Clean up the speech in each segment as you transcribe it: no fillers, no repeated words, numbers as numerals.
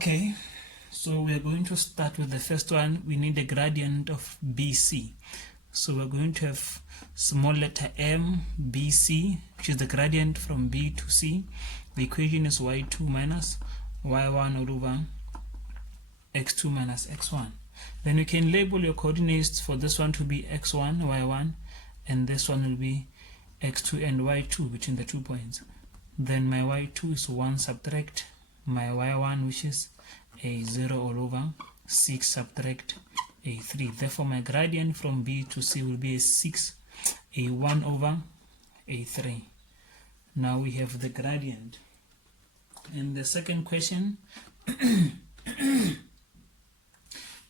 Okay, so we're going to start with the first one. We need the gradient of BC. So we're going to have small letter m, BC, which is the gradient from B to C. The equation is y2 minus y1 all over x2 minus x1. Then you can label your coordinates for this one to be x1, y1, and this one will be x2 and y2 between the 2 points. Then my y2 is 1 subtract my y1, which is a 0 all over 6 subtract a 3. Therefore my gradient from B to C will be a 6, a 1 over a 3. Now we have the gradient. In the second question,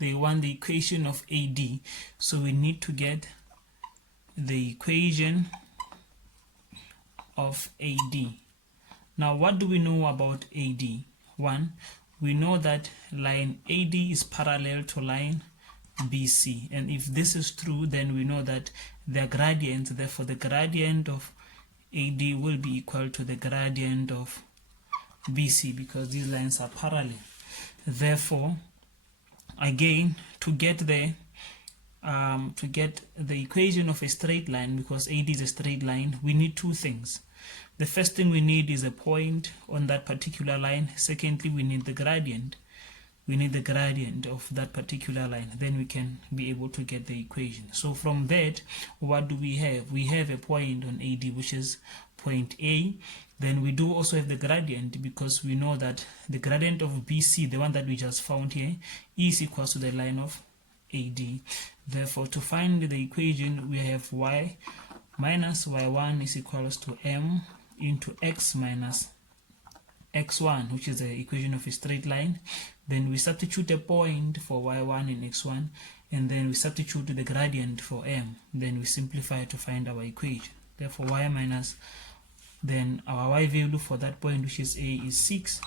they want the equation of AD. So we need to get the equation of AD. Now what do we know about AD? One, we know that line AD is parallel to line BC, and if this is true, then we know that the gradient, therefore the gradient of AD will be equal to the gradient of BC, because these lines are parallel. Therefore, again, to get the equation of a straight line, because AD is a straight line, we need two things. The first thing we need is a point on that particular line. Secondly, we need the gradient. We need the gradient of that particular line. Then we can be able to get the equation. So from that, what do we have? We have a point on AD, which is point A. Then we do also have the gradient, because we know that the gradient of BC, the one that we just found here, is equal to the line of AD. Therefore, to find the equation, we have y minus y1 is equals to m into x minus x1, which is the equation of a straight line. Then we substitute a point for y1 and x1, and then we substitute the gradient for m. Then we simplify to find our equation. Therefore y minus, then our y value for that point, which is a, is 6.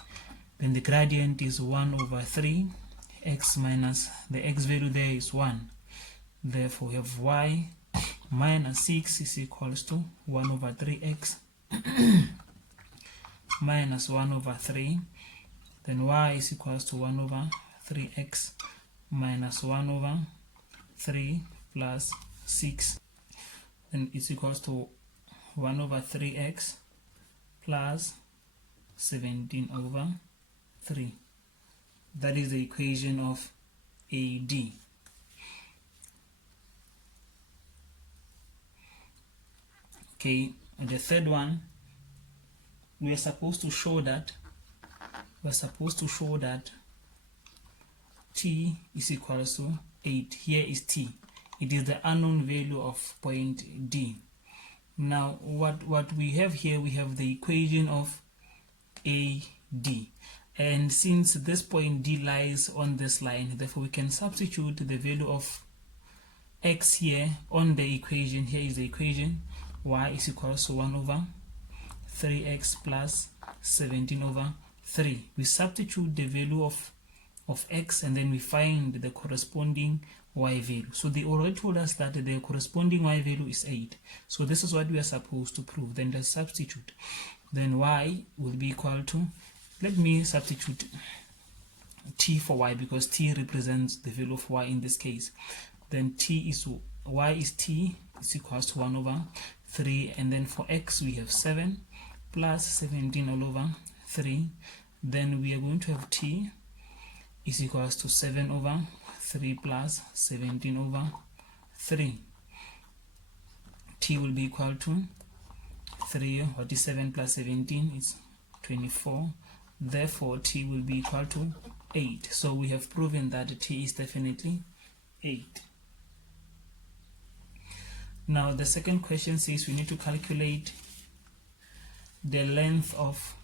Then the gradient is 1 over 3. X minus the x value there is 1. Therefore we have y minus 6 is equals to 1 over 3x minus 1 over 3. Then y is equals to 1 over 3x minus 1 over 3 plus 6. Then it's equals to 1 over 3x plus 17 over 3. That is the equation of AD. Okay, and the third one, we are supposed to show that t is equal to 8. Here is t. It is the unknown value of point D. Now what we have here, we have the equation of AD. And since this point D lies on this line, therefore we can substitute the value of x here on the equation. Here is the equation. Y is equal to 1 over 3x plus 17 over 3. We substitute the value of x, and then we find the corresponding y value. So they already told us that the corresponding y value is 8. So this is what we are supposed to prove. Then let's substitute. Then y will be equal to, let me substitute t for y, because t represents the value of y in this case. Then y is t is equals to 1 over 3, and then for x we have 7 plus 17 all over 3. Then we are going to have t is equals to 7 over 3 plus 17 over 3. T will be equal to 3. What is 7 plus 17? Is 24. Therefore t will be equal to 8. So we have proven that t is definitely 8. Now the second question says we need to calculate the length of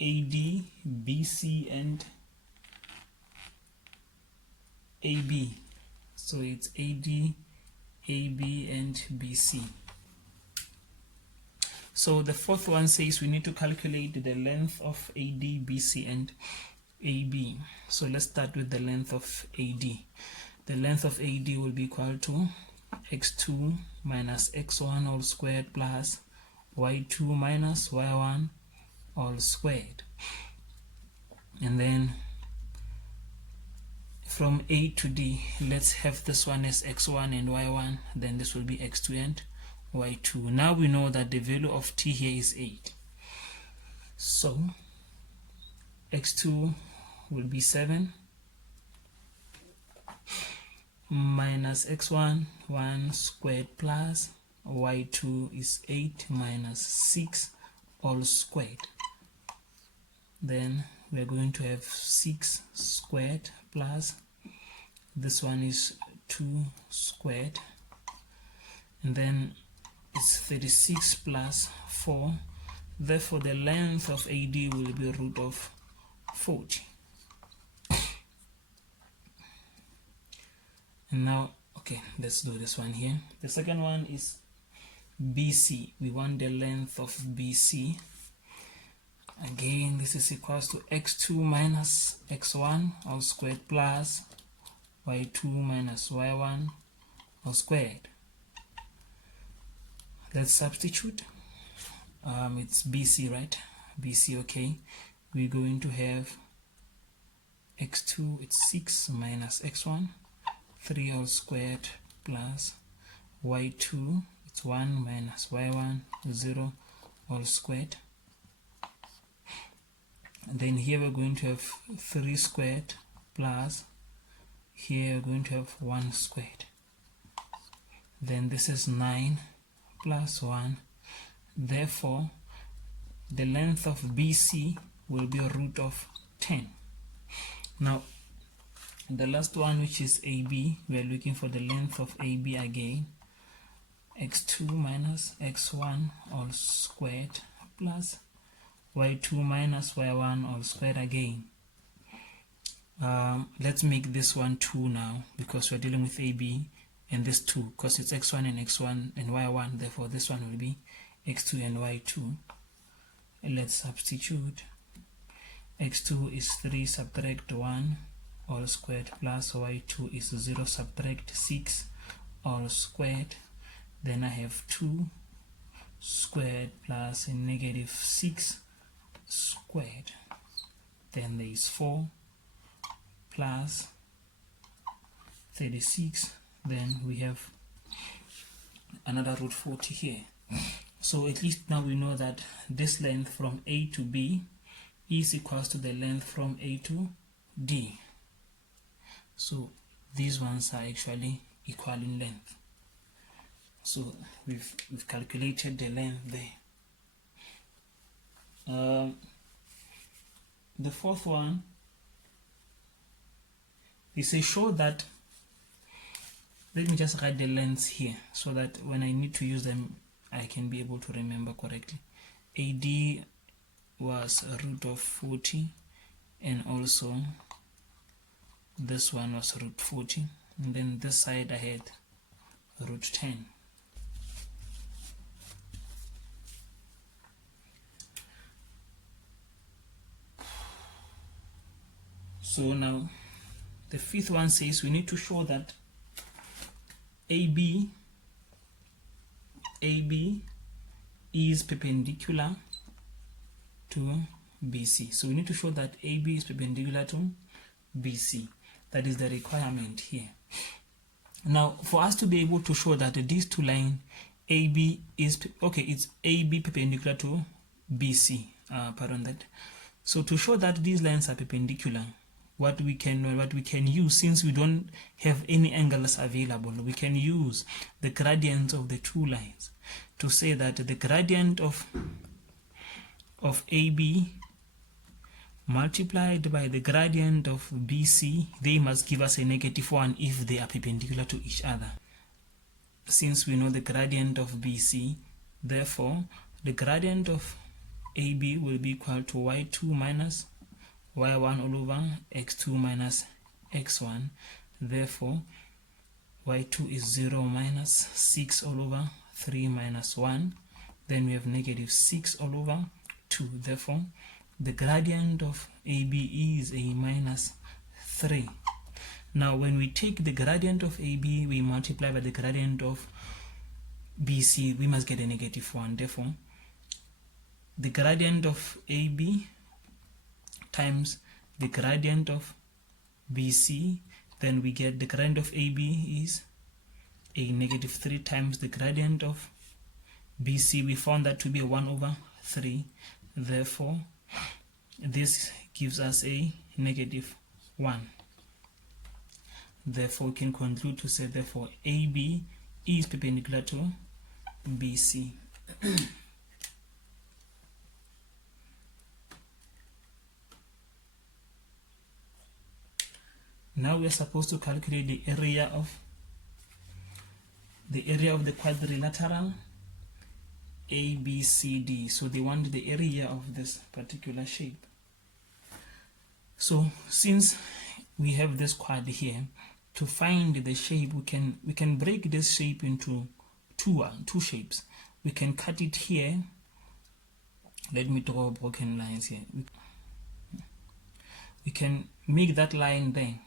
AD, BC and AB. So it's AD, AB and BC. So the fourth one says we need to calculate the length of AD, BC and AB. So let's start with the length of AD. The length of AD will be equal to x2 minus x1 all squared plus y2 minus y1 all squared. And then from A to D, let's have this one as x1 and y1, then this will be x2 and y2. Now we know that the value of t here is 8. So x2 will be 7 minus x1, 1 squared, plus y2 is 8 minus 6 all squared. Then we are going to have 6 squared plus this one is 2 squared, and then it's 36 plus 4. Therefore the length of AD will be root of 40. And now, okay, let's do this one here. The second one is BC. We want the length of BC. Again, this is equals to x2 minus x1 all squared plus y2 minus y1 all squared. Let's substitute. It's BC, right? BC, okay. We're going to have x2, it's 6 minus x1, 3 all squared plus y2, it's 1 minus y1, 0 all squared. And then here we're going to have 3 squared plus here we're going to have 1 squared. Then this is 9 plus 1. Therefore the length of BC will be a root of 10. Now the last one, which is AB, we are looking for the length of AB again. x2 minus x1 all squared plus y2 minus y1 all squared again. Let's make this one 2 now, because we're dealing with AB, and this 2 because it's x1 and x1 and y1, therefore this one will be x2 and y2. And let's substitute. x2 is 3 subtract 1 all squared plus y2 is 0 subtract 6 all squared. Then I have 2 squared plus a negative 6 squared. Then there is 4 plus 36. Then we have another root 40 here. So at least now we know that this length from A to B is equals to the length from A to D. So these ones are actually equal in length. So we've calculated the length there. The fourth one, they say show that, let me just write the lengths here so that when I need to use them I can be able to remember correctly. AD was a root of 40, and also this one was root 40, and then this side I had root 10. So now the fifth one says we need to show that AB is perpendicular to BC. So we need to show that AB is perpendicular to BC. That is the requirement here. Now for us to be able to show that these two lines AB is it's AB perpendicular to BC, pardon that. So to show that these lines are perpendicular, what we can use, since we don't have any angles available, we can use the gradient of the two lines to say that the gradient of AB multiplied by the gradient of BC, they must give us a -1 if they are perpendicular to each other. Since we know the gradient of BC, therefore the gradient of AB will be equal to y2 minus y1 all over x2 minus x1. Therefore y2 is 0 minus 6 all over 3 minus 1. Then we have -6 all over 2. Therefore the gradient of AB is a -3. Now when we take the gradient of AB, we multiply by the gradient of BC, we must get a -1. Therefore the gradient of AB times the gradient of BC, then we get the gradient of AB is a negative 3 times the gradient of BC. We found that to be a 1 over 3. Therefore, this gives us a negative 1. Therefore, we can conclude to say, therefore, AB is perpendicular to BC. Now we are supposed to calculate the area of the quadrilateral ABCD. So they want the area of this particular shape. So since we have this quad here, to find the shape, we can break this shape into two shapes. We can cut it here. Let me draw broken lines here. We can make that line there.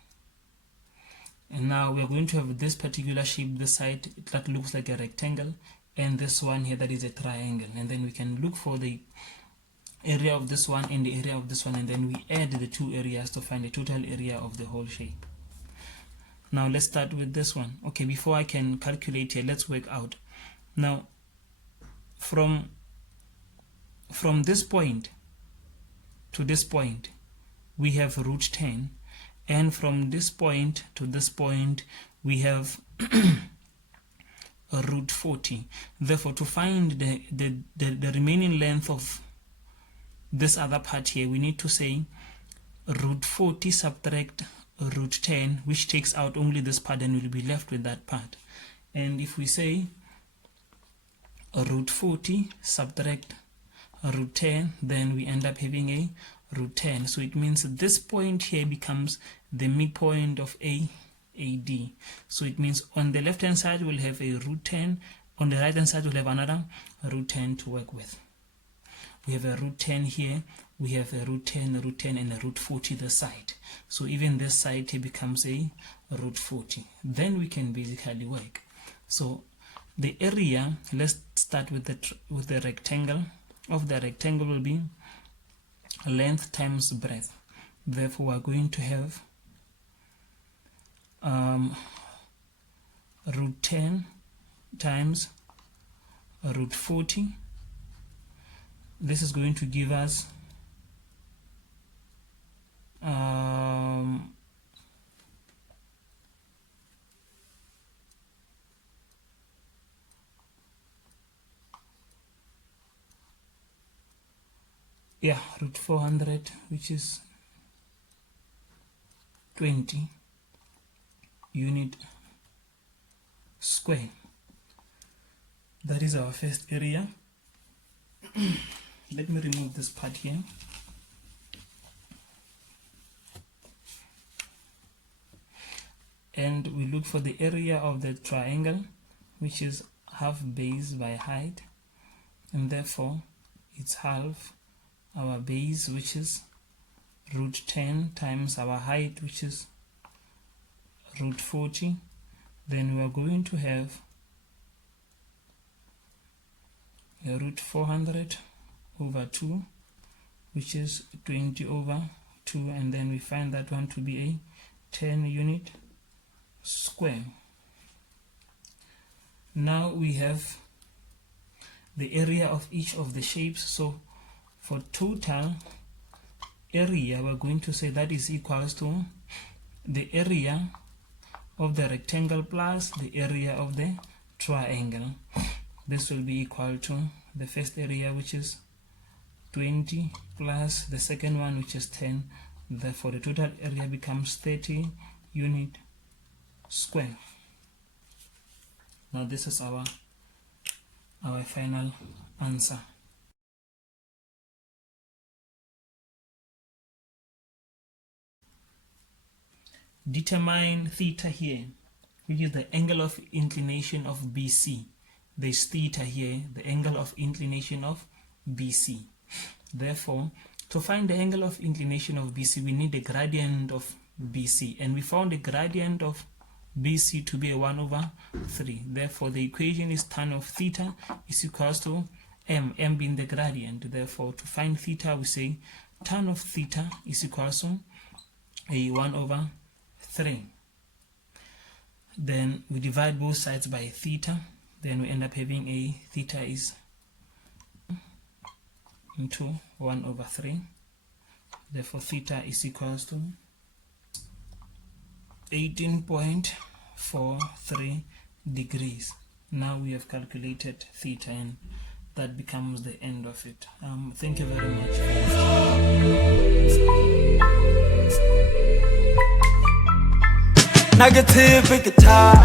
And now we are going to have this particular shape, this side that looks like a rectangle, and this one here that is a triangle. And then we can look for the area of this one and the area of this one, and then we add the two areas to find the total area of the whole shape. Now let's start with this one. Okay, before I can calculate here, let's work out. Now from this point to this point we have root 10, and from this point to this point we have a root 40. Therefore, to find the remaining length of this other part here, we need to say root 40 subtract root 10, which takes out only this part, and we'll be left with that part. And if we say root 40 subtract root 10, then we end up having a root 10. So it means this point here becomes the midpoint of AD. So it means on the left hand side we'll have a root 10, on the right hand side we'll have another root 10 to work with. We have a root 10 here, we have a root 10, and a root 40 this side. So even this side here becomes a root 40. Then we can basically work. So the area, let's start with the rectangle. Of the rectangle will be length times breadth. Therefore, we are going to have root 10 times root 40. This is going to give us root 400, which is 20 unit square. That is our first area. Let me remove this part here. And we look for the area of the triangle, which is half base by height, and therefore it's half our base, which is root 10, times our height, which is root 40. Then we are going to have a root 400 over 2, which is 20 over 2, and then we find that one to be a 10 unit square. Now we have the area of each of the shapes. So for total area, we're going to say that is equals to the area of the rectangle plus the area of the triangle. This will be equal to the first area, which is 20, plus the second one, which is 10. Therefore the total area becomes 30 unit square. Now this is our final answer. Determine theta here, which is the angle of inclination of BC. There's theta here, the angle of inclination of BC. Therefore, to find the angle of inclination of BC, we need the gradient of BC, and we found the gradient of BC to be a 1 over 3. Therefore, the equation is tan of theta is equals to m being the gradient. Therefore, to find theta, we say tan of theta is equals to a 1 over 3. Then we divide both sides by theta, then we end up having a theta is into 1 over 3. Therefore theta is equals to 18.43 degrees. Now we have calculated theta, and that becomes the end of it. Thank you very much. Negative at the top.